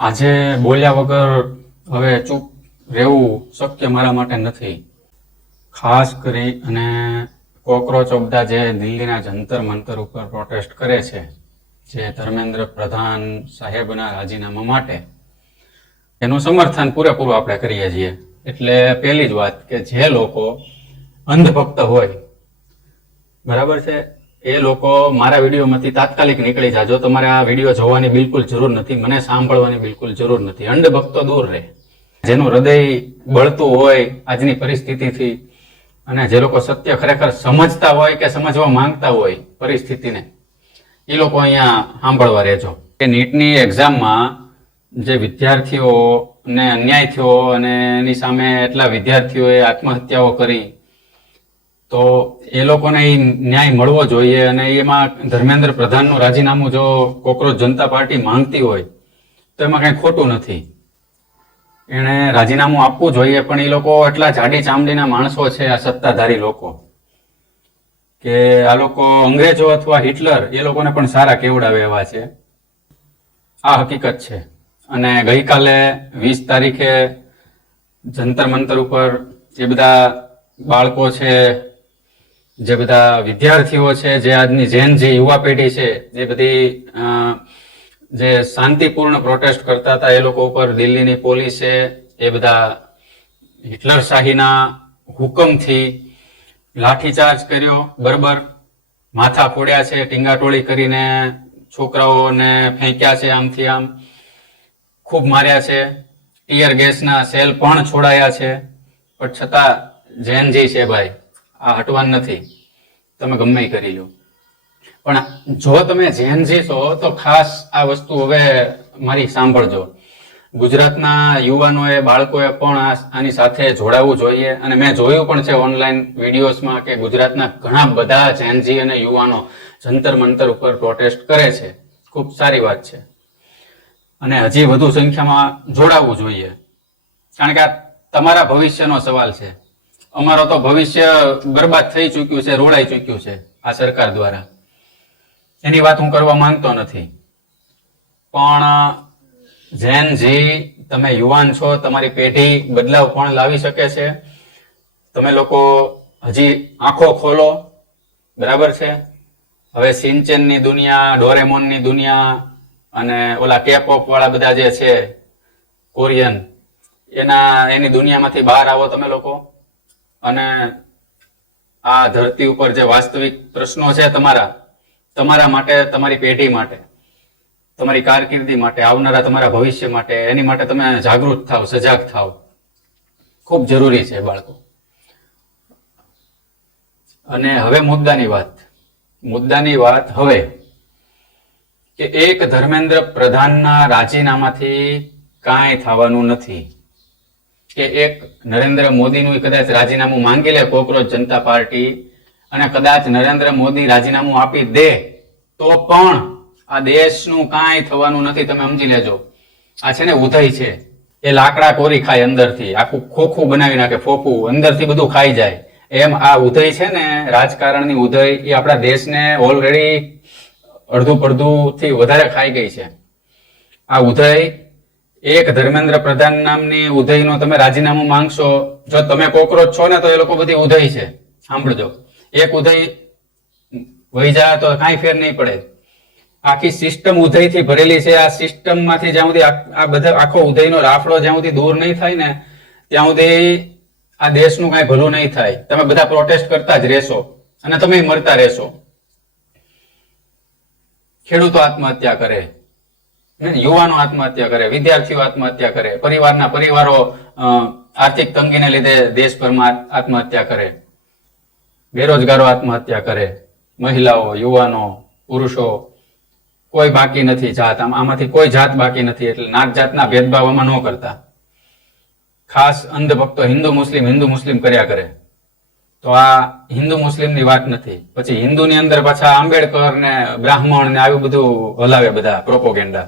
આજે બોલ્યા વગર હવે ચૂપ રહેવું શક્ય મારા માટે નથી. ખાસ કરી અને કોકરોચ ઓબદા જે દિલ્હીના જંતર મંતર ઉપર પ્રોટેસ્ટ કરે છે, જે ધર્મેન્દ્ર પ્રધાન સાહેબના રાજીનામા માટે, એનું સમર્થન પૂરેપૂરું આપણે કરીએ છીએ. એટલે પહેલી જ વાત કે જે લોકો અંધભક્ત હોય, બરાબર છે, એ લોકો મારા વિડીયોમાંથી તાત્કાલિક નીકળી જાજો. તમારે આ વિડીયો જોવાની બિલકુલ જરૂર નથી, મને સાંભળવાની બિલકુલ જરૂર નથી. અંધભક્તો દૂર રહે. જેનું હૃદય બળતું હોય આજની પરિસ્થિતિથી, અને જે લોકો સત્ય ખરેખર સમજતા હોય કે સમજવા માંગતા હોય પરિસ્થિતિને, એ લોકો અહીંયા સાંભળવા રહેજો. કે નીટની એક્ઝામમાં જે વિદ્યાર્થીઓને અન્યાય થયો અને એની સામે એટલા વિદ્યાર્થીઓએ આત્મહત્યાઓ કરી, તો એ લોકોને એ ન્યાય મળવો જોઈએ. અને એમાં ધર્મેન્દ્ર પ્રધાનનું રાજીનામું જો કોકરોચ જનતા પાર્ટી માંગતી હોય તો એમાં કંઈ ખોટું નથી. એણે રાજીનામું આપવું જોઈએ. પણ એ લોકો એટલા જાડી ચામડીના માણસો છે, આ સત્તાધારી લોકો, કે આ લોકો અંગ્રેજો અથવા હિટલર એ લોકોને પણ સારા કેવડાવે એવા છે. આ હકીકત છે. અને ગઈકાલે 20 તારીખે જંતર મંતર ઉપર જે બધા બાળકો છે, જે બધા વિદ્યાર્થીઓ છે, જે આજની જે યુવા પેઢી છે, જે બધી જે શાંતિપૂર્ણ પ્રોટેસ્ટ કરતા હતા, એ લોકો ઉપર દિલ્હીની પોલીસે એ બધા હિટલરશાહીના હુકમથી લાઠીચાર્જ કર્યો, બરાબર, માથા ફોડ્યા છે, ટીંગાટોળી કરીને છોકરાઓને ફેંક્યા છે, આમથી આમ ખૂબ માર્યા છે, ટીયર ગેસના સેલ પણ છોડાયા છે. પણ છતાં જૈનજી છે ભાઈ, આ હટવાનું નથી. તમે ગમે એ કરી લો. પણ જો તમે જૈનજી છો તો ખાસ આ વસ્તુ હવે મારી સાંભળજો. ગુજરાતના યુવાનોએ, બાળકોએ પણ આની સાથે જોડાવવું જોઈએ. અને મેં જોયું પણ છે ઓનલાઈન વિડીયોઝમાં કે ગુજરાતના ઘણા બધા જૈનજી અને યુવાનો જંતર મંતર ઉપર પ્રોટેસ્ટ કરે છે. ખૂબ સારી વાત છે. અને હજી વધુ સંખ્યામાં જોડાવવું જોઈએ. કારણ કે આ તમારા ભવિષ્યનો સવાલ છે. અમારો તો ભવિષ્ય બરબાદ થઈ ચૂક્યું છે, રોળાઈ ચૂક્યું છે આ સરકાર દ્વારા. એની વાત હું કરવા માંગતો નથી. પણ જૈનજી, તમે યુવાન છો, તમારી પેઢી બદલાવ પણ લાવી શકે છે. તમે લોકો હજી આંખો ખોલો, બરાબર છે. હવે સિંચનની દુનિયા, ડોરેમોનની દુનિયા અને ઓલા કેપોપ વાળા બધા જે છે કોરિયન, એની દુનિયામાંથી બહાર આવો તમે લોકો. અને આ ધરતી ઉપર જે વાસ્તવિક પ્રશ્નો છે તમારા માટે, તમારી પેઢી માટે, તમારી કારકિર્દી માટે, આવનારા તમારા ભવિષ્ય માટે, એની માટે તમે જાગૃત થાવ, સજાગ થાવ. ખૂબ જરૂરી છે બાળકો. અને હવે મુદ્દાની વાત હવે કે એક ધર્મેન્દ્ર પ્રધાનના રાજીનામાથી કાંઈ થવાનું નથી. કે એક નરેન્દ્ર મોદીનું કદાચ રાજીનામું માંગી લે કોકરોચ જનતા પાર્ટી, અને કદાચ નરેન્દ્ર મોદી રાજીનામું આપી દે તો પણ આ દેશનું કાંઈ થવાનું નથી. તમે સમજી લેજો. આ છે ને ઉધઈ છે, એ લાકડા કોરી ખાય અંદરથી, આખું ખોખું બનાવી નાખે, ફોફું અંદરથી બધું ખાઈ જાય. એમ આ ઉધઈ છે ને, રાજકારણની ઉધઈ, એ આપણા દેશને ઓલરેડી અડધું પડધું થી વધારે ખાઈ ગઈ છે. આ ઉધઈ, એક ધર્મેન્દ્ર પ્રધાન નામની ઉધઈનો તમે રાજીનામું માંગશો. જો તમે કોકરોચ છો ને તો એ લોકો બધી ઉધઈ છે. સાંભળજો, એક ઉધઈ વહી જાય તો કાંઈ ફેર નહીં પડે. આખી સિસ્ટમ ઉધઈથી ભરેલી છે. આ સિસ્ટમમાંથી જ્યાં સુધી આ બધા આખો ઉધઈનો રાફડો જ્યાં સુધી દૂર નહીં થાય ને, ત્યાં સુધી આ દેશનું કાંઈ ભલું નહીં થાય. તમે બધા પ્રોટેસ્ટ કરતા જ રહેશો અને તમે મરતા રહેશો. ખેડૂતો આત્મહત્યા કરે, યુવાનો આત્મહત્યા કરે, વિદ્યાર્થીઓ આત્મહત્યા કરે, પરિવારો આર્થિક તંગીને લીધે દેશભરમાં આત્મહત્યા કરે, બેરોજગારો આત્મહત્યા કરે, મહિલાઓ, યુવાનો, પુરુષો, કોઈ બાકી નથી જાત. આમાંથી કોઈ જાત બાકી નથી. એટલે નાત જાતના ભેદભાવમાં ન કરતા. ખાસ અંધભક્તો હિન્દુ મુસ્લિમ કર્યા કરે. તો આ હિન્દુ મુસ્લિમની વાત નથી. પછી હિન્દુની અંદર પાછા આંબેડકર ને બ્રાહ્મણ ને આવ્યું બધું હલાવે, બધા પ્રોપોગેન્ડા.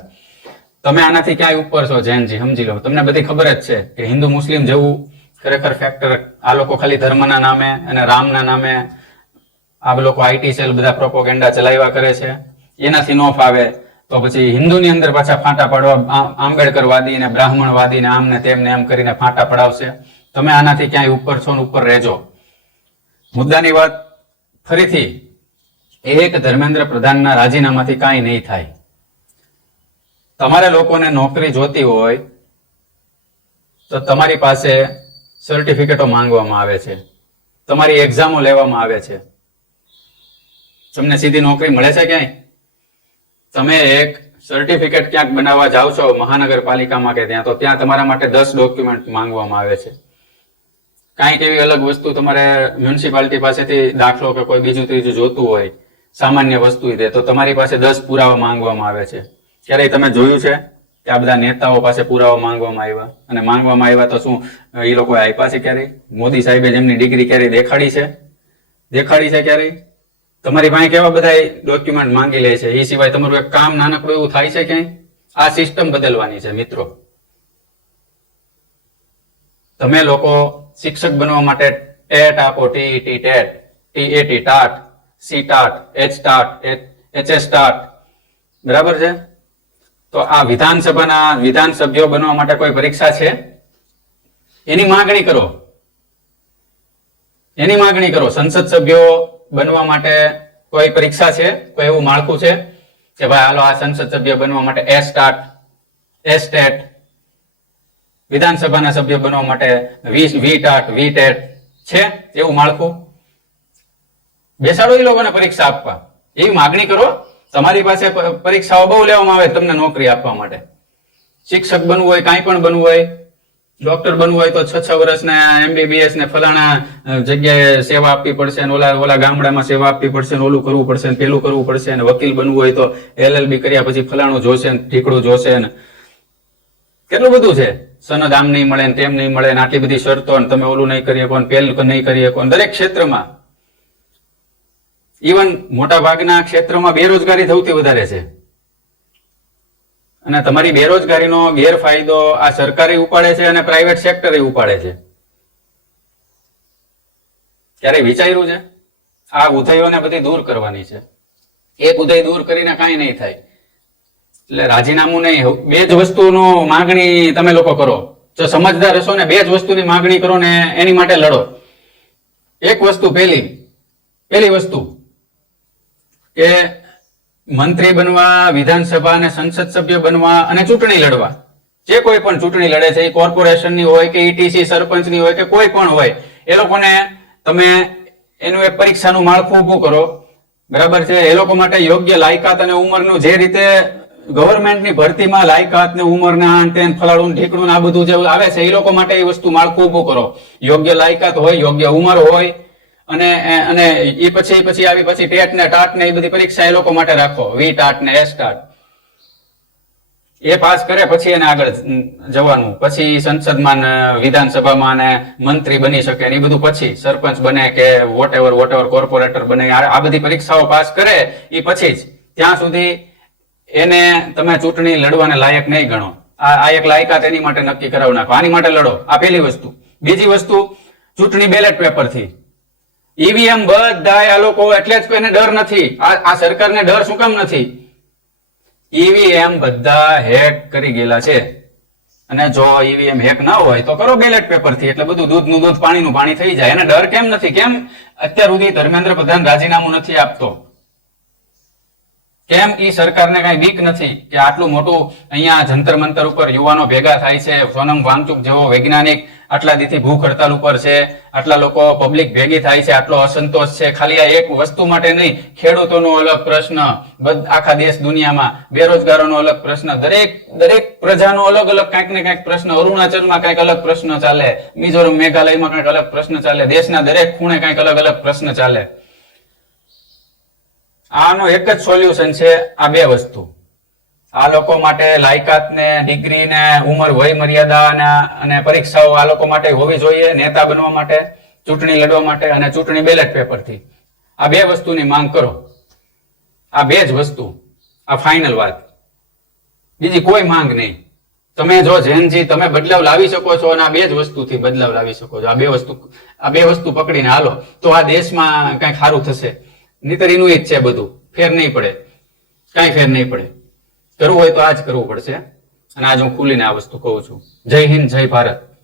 તમે આનાથી ક્યાંય ઉપર છો જૈનજી, સમજી લો. તમને બધી ખબર જ છે કે હિન્દુ મુસ્લિમ જેવું ખરેખર ફેક્ટર આ લોકો ખાલી ધર્મના નામે અને રામના નામે આ લોકો આઈટી સેલ બધા પ્રોપોગેન્ડા ચલાવ્યા કરે છે. એનાથી ન ફાવે તો પછી હિન્દુની અંદર પાછા ફાંટા પાડવા આંબેડકરવાદી ને બ્રાહ્મણવાદી ને આમ ને તેમ ને એમ કરીને ફાંટા પડાવશે. તમે આનાથી ક્યાંય ઉપર છો ને ઉપર રહેજો. મુદ્દાની વાત ફરીથી, એક ધર્મેન્દ્ર પ્રધાનના રાજીનામાથી કાંઈ નહીં થાય. તમારે લોકોને નોકરી જોતી હોય તો તમારી પાસે સર્ટિફિકેટો માંગવામાં આવે છે, તમારી એક્ઝામો લેવામાં આવે છે. તમને સીધી નોકરી મળે છે ક્યાંય? તમે એક સર્ટિફિકેટ ક્યાંક બનાવવા જાઓ છો મહાનગરપાલિકામાં કે ત્યાં, તો ત્યાં તમારા માટે 10 ડોક્યુમેન્ટ માંગવામાં આવે છે. કાંઈક એવી અલગ વસ્તુ તમારે મ્યુનિસિપાલિટી પાસેથી દાખલો કે કોઈ બીજું ત્રીજું જોતું હોય, સામાન્ય વસ્તુ દે, તો તમારી પાસે 10 પુરાવા માંગવામાં આવે છે. ક્યારેય તમે જોયું છે કે આ બધા નેતાઓ પાસે પુરાવા માંગવામાં આવ્યા? અને માંગવામાં આવ્યા તો શું એ લોકોએ આપ્યા છે ક્યારેય? મોદી સાહેબે જેમની ડિગ્રી ક્યારેય દેખાડી છે ક્યારેય? તમારી પાસે કેવા બધા ડોક્યુમેન્ટ માંગી લે છે. એ સિવાય તમારું એક કામ નાનકડું એવું થાય છે ક્યાંય? આ સિસ્ટમ બદલવાની છે મિત્રો. તમે લોકો શિક્ષક બનવા માટે ટેટ આપો, TET TET, TAT TAT, C TAT, H TAT, HS TAT, બરાબર છે? તો આ વિધાનસભ્યો બનવા માટે કોઈ પરીક્ષા છે? એની માગણી કરો. સંસદ સભ્યો બનવા માટે કોઈ પરીક્ષા છે? કોઈ એવું માળખું છે કે ભાઈ હાલો આ સંસદ સભ્ય બનવા માટે એસ ટાટ, એસ ટેટ, વિધાનસભાના સભ્ય બનવા માટે વી ટાટ, વી ટેટ છે? એવું માળખું બેસાડો એ લોકોને પરીક્ષા આપવા. એવી માગણી કરો. તમારી પાસે પરીક્ષાઓ બહુ લેવામાં આવે તમને નોકરી આપવા માટે. શિક્ષક બનવું હોય, કાંઈ પણ બનવું હોય, ડોક્ટર બનવું હોય તો 6 વર્ષના MBBS ને ફલાણા જગ્યાએ સેવા આપવી પડશે, ને ઓલા ગામડામાં સેવા આપવી પડશે, ને ઓલું કરવું પડશે, ને પેલું કરવું પડશે, ને વકીલ બનવું હોય તો LLB કર્યા પછી ફલાણું જોશે, ને ઠીકડું જોશે, ને કેટલું બધું છે. સનદ આમ નહીં મળે, ને તેમ નહીં મળે, ને આટલી બધી શરતો, ને તમે ઓલું નહીં કરી શકો, પેલું નહીં કરી શકો. દરેક ક્ષેત્રમાં, ઇવન મોટા ભાગના ક્ષેત્રમાં બેરોજગારી સૌથી વધારે છે. અને તમારી બેરોજગારીનો ગેરફાયદો આ સરકારે ઉપાડે છે અને પ્રાઇવેટ સેક્ટરે ઉપાડે છે. ક્યારે વિચાર્યું છે? આ ઉદયોને બધી દૂર કરવાની છે. એક ઉદય દૂર કરીને કાંઈ નહીં થાય. એટલે રાજીનામું નહીં, 2 જ વસ્તુનો માંગણી તમે લોકો કરો. જો સમજદાર હશો ને 2 જ વસ્તુની માંગણી કરો ને એની માટે લડો. એક વસ્તુ, પહેલી વસ્તુ કે મંત્રી બનવા, વિધાનસભા અને સંસદ સભ્ય બનવા અને ચૂંટણી લડવા. જે કોઈ પણ ચૂંટણી લડે છે, એ કોર્પોરેશનની હોય કે ETC સરપંચની હોય કે કોઈ પણ હોય, એ લોકોને તમે એનું એક પરીક્ષાનું માળખું ઊભું કરો, બરાબર છે? એ લોકો માટે યોગ્ય લાયકાત અને ઉંમરનું, જે રીતે ગવર્મેન્ટની ભરતીમાં લાયકાત ને ઉંમરના અંતે ફલાડું ઢીકડું આ બધું જે આવે છે, એ લોકો માટે એ વસ્તુ માળખું ઊભું કરો. યોગ્ય લાયકાત હોય, યોગ્ય ઉંમર હોય, અને એ પછી આવી પછી ટેટ ને ટાટ ને એ બધી પરીક્ષા એ લોકો માટે રાખો, વી ટાટ ને એસ ટાટ. એ પાસ કરે પછી એને આગળ જવાનું. પછી સંસદમાં, વિધાનસભામાં ને મંત્રી બની શકે, એ બધું પછી સરપંચ બને કે વોટેવર કોર્પોરેટર બને, આ બધી પરીક્ષાઓ પાસ કરે એ પછી જ. ત્યાં સુધી એને તમે ચૂંટણી લડવાને લાયક નહીં ગણો. આ એક લાયકાત એની માટે નક્કી કરાવી નાખો. આની માટે લડો. આ પહેલી વસ્તુ. બીજી વસ્તુ, ચૂંટણી બેલેટ પેપરથી. ઈવીએમ બધા આ લોકો, એટલે જ કોઈને ડર નથી. આ સરકારને ડર શું કામ નથી? ઈવીએમ બધા હેક કરી ગયેલા છે. અને જો ઈવીએમ હેક ના હોય તો કરો બેલેટ પેપરથી, એટલે બધું દૂધનું દૂધ પાણીનું પાણી થઈ જાય. એને ડર કેમ નથી? કેમ અત્યાર સુધી ધર્મેન્દ્ર પ્રધાન રાજીનામું નથી આપતો? કેમ ઈ સરકારને કઈ બીક નથી કે આટલું મોટું અહીંયા જંતર મંતર ઉપર યુવાનો ભેગા થાય છે, સોનમ વાંગચુક જેવો વૈજ્ઞાનિક આટલા દીથી ભૂખ હડતાલ ઉપર છે, આટલા લોકો પબ્લિક ભેગી થાય છે, આટલો અસંતોષ છે, ખાલી આ એક વસ્તુ માટે નહીં, ખેડૂતોનો અલગ પ્રશ્ન, આખા દેશ દુનિયામાં બેરોજગારોનો અલગ પ્રશ્ન, દરેક પ્રજાનો અલગ અલગ કાંઈક ને કાંઈક પ્રશ્ન, અરુણાચલમાં કાંઈક અલગ પ્રશ્ન ચાલે, મિઝોરમ મેઘાલયમાં કાંઈક અલગ પ્રશ્ન ચાલે, દેશના દરેક ખૂણે કાંઈક અલગ અલગ પ્રશ્ન ચાલે. આનો એક જ સોલ્યુશન છે, આ 2 વસ્તુ. આ લોકો માટે લાયકાત ને ડિગ્રી ને ઉંમર, વય મર્યાદા અને પરીક્ષાઓ આ લોકો માટે હોવી જોઈએ, નેતા બનવા માટે, ચૂંટણી લડવા માટે, અને ચૂંટણી બેલેટ પેપરથી. આ 2 વસ્તુની માંગ કરો. આ 2 જ વસ્તુ, આ ફાઇનલ વાત. બીજી કોઈ માંગ નહીં. તમે જો જેનજી તમે બદલાવ લાવી શકો છો, અને આ 2 જ વસ્તુથી બદલાવ લાવી શકો છો. આ બે વસ્તુ પકડીને હાલો તો આ દેશમાં કઈક સારું થશે. નહીતર એનું જ છે બધું. ફેર નહીં પડે, કઈ ફેર નહીં પડે. કરવું હોય તો આજ કરવું પડશે અને આજ હું ખુલીને આ વસ્તુ કહું છું. જય હિન્દ, જય ભારત.